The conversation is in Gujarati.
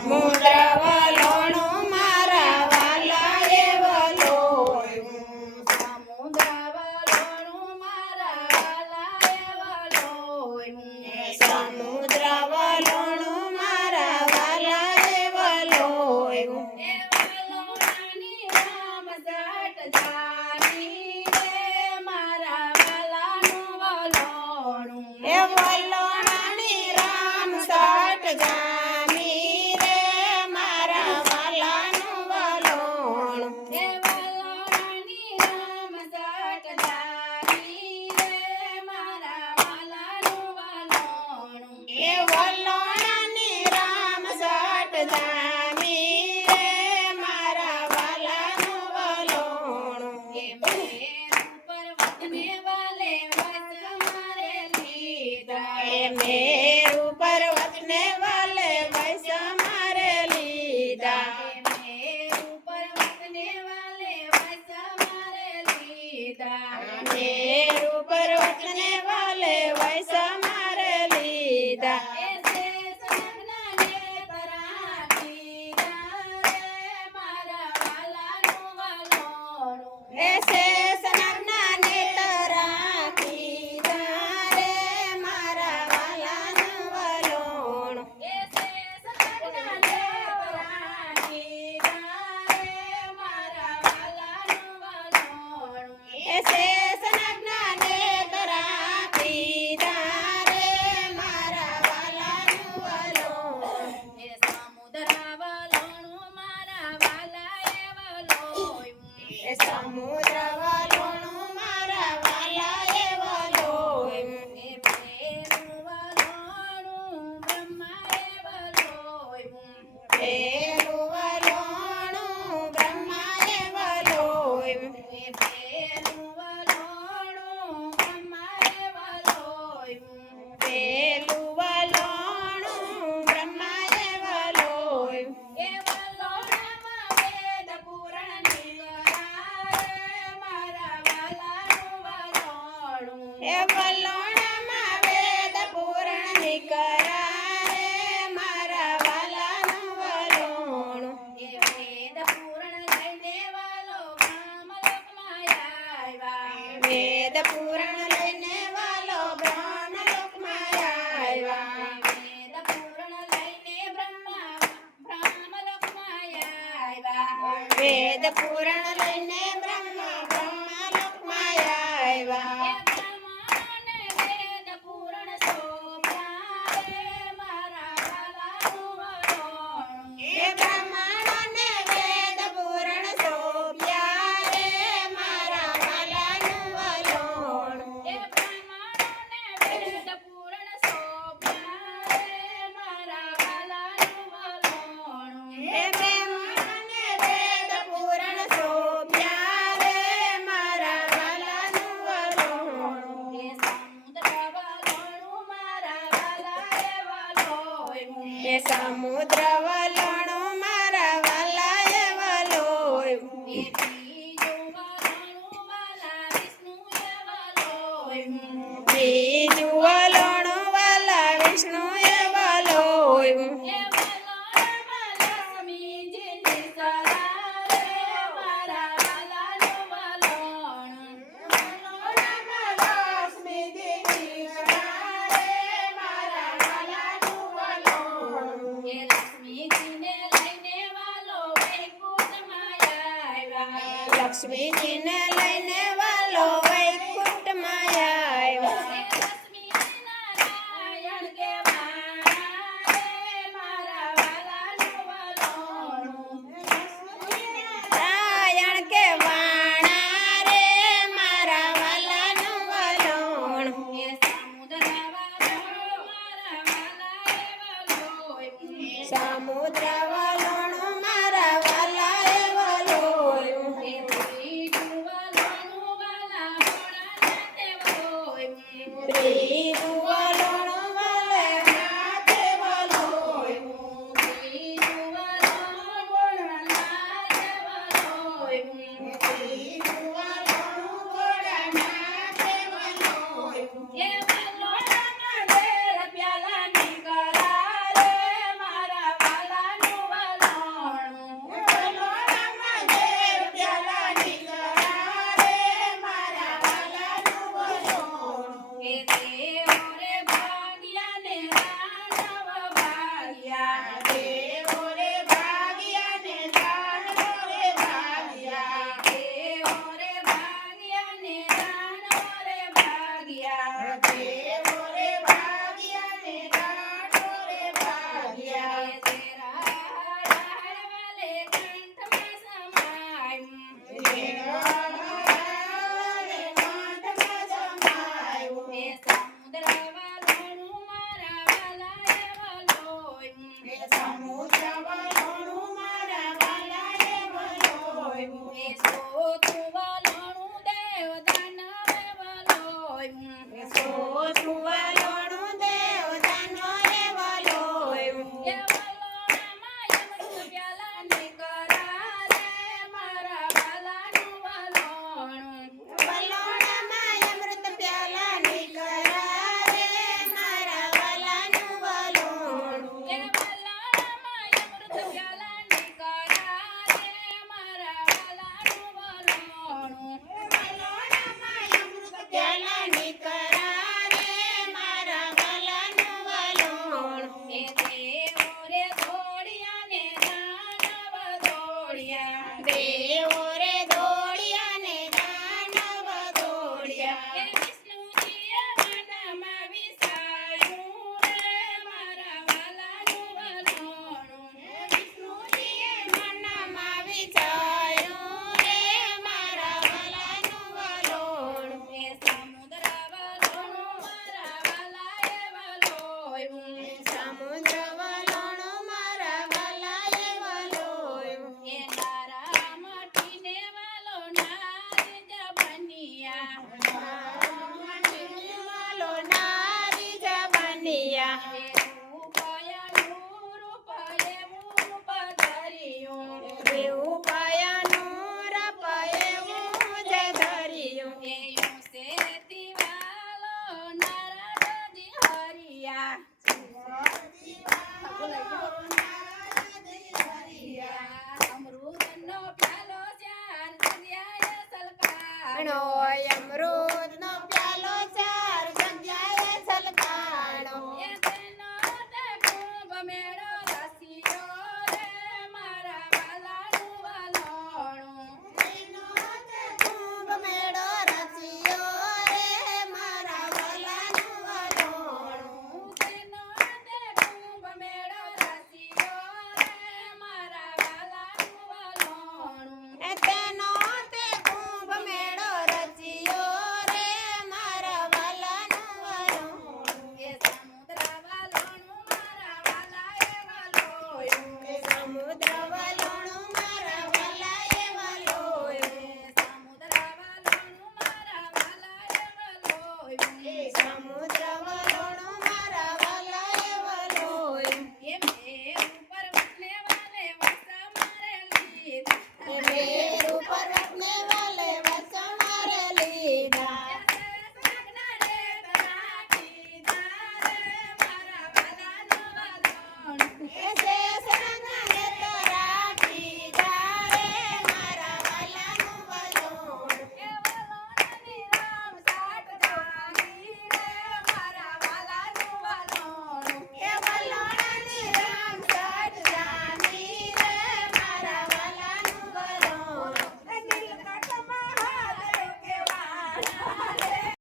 સમુદ્ર વલોણું મારા વાલા એ વલોયું સમુદ્ર વલોણું મારા વાલા એ વલોયું સમુદ્ર વલોણું મારા વાલા એ વલોયું એ વલોણાની રામ જટ જાની રે મારા વાલાનું વલોણું એ વલોણાની રામ જટ જાની રે મારા વાલાનું વલોણું એ વલોણાની રામ જટ જાની રે મારા વાલાનું વલોણું એ વલોણાની રામ જટ જાની રે મારા વાલાનું વલોણું એ મેરુ પર્વતને વાલે વસ મારે લીધા એ મેરુ પર્વતને વાલે વસ મારે લીધા એ મેરુ પર્વતને વાલે વસ મારે લીધા મેરુ પર્વતને વાલે વસ મારે લીધા એ શેષનાગના નેતરા કીધા રે મારા વાલાનું વલોણું એ શેષનાગના નેતરા કીધા રે મારા વાલાનું વલોણું એ શેષનાગના નેતરા કીધા રે મારા વાલાનું વલોણું એ શેષનાગના નેતરા કીધા રે મારા વાલાનું વલોણું એ સમુદ્ર વલોણું મારા વાલા એ વલોયું એ સમુદ્ર વલોણું મારા વાલા એ વલોયું એ પેલું વલોણું બ્રહ્માએ વલોયું પેલું વલોણું બ્રહ્માએ વલોયું એ પેલું વલોણું બ્રહ્માએ વલોયું પેલું વલોણું બ્રહ્માએ વલોયું એ વલોણામાં વેદ પુરાણ નીકળ્યા રે મારા વાલાનું વલોણું એ વલોણામાં વેદ પુરાણ નીકળ્યા રે મારા વાલાનું વલોણું એ વેદ પુરાણ લઈને વાલો બ્રહ્મલોકમાં આવ્યા વેદ પુરાણ લઈને વાલો બ્રહ્મલોકમાં આવ્યા વેદ પુરાણ લઈને બ્રહ્મલોકમાં આવ્યા વેદ પુરાણ લઈને બ્રહ્મલોકમાં આવ્યા એ બ્રહ્માને વેદ પુરાણ સોંપ્યા રે મારા વાલાનું વલોણું એ બ્રહ્માને વેદ પુરાણ સોંપ્યા રે મારા વાલાનું વલોણું એ બ્રહ્માને વેદ પુરાણ સોંપ્યા રે મારા વાલાનું વલોણું એ બ્રહ્માને વેદ પુરાણ સોંપ્યા રે મારા વાલાનું વલોણું એ સમુદ્ર વલોણું મારા વાલા એ વલોયું એ સમુદ્ર વલોણું મારા વાલા એ વલોયું એ બીજું વલોણું વાલા વિષ્ણુએ વલોયું બીજું વલોણું વાલા વિષ્ણુએ વલોયું એ વલોણામાં લક્ષ્મીજીની સરા રે મારા વાલાનું વલોણું વલોણામાં લક્ષ્મીજીની સરા રે મારા વાલાનું વલોણું એ લક્ષ્મીજીને લઈને વાલો વૈકુંઠમાં આવ્યા લક્ષ્મીજીને લઈને વાલો વૈકુંઠમાં આવ્યા એ લક્ષ્મીનારાયણ કે વાણા રે મારા વાલાનું વલોણું નારાયણ કે વાણા રે મારા વાલાનું વલોણું એ સમુદ્ર વલોણું મારા વાલા એ વલોયું સમુદ્ર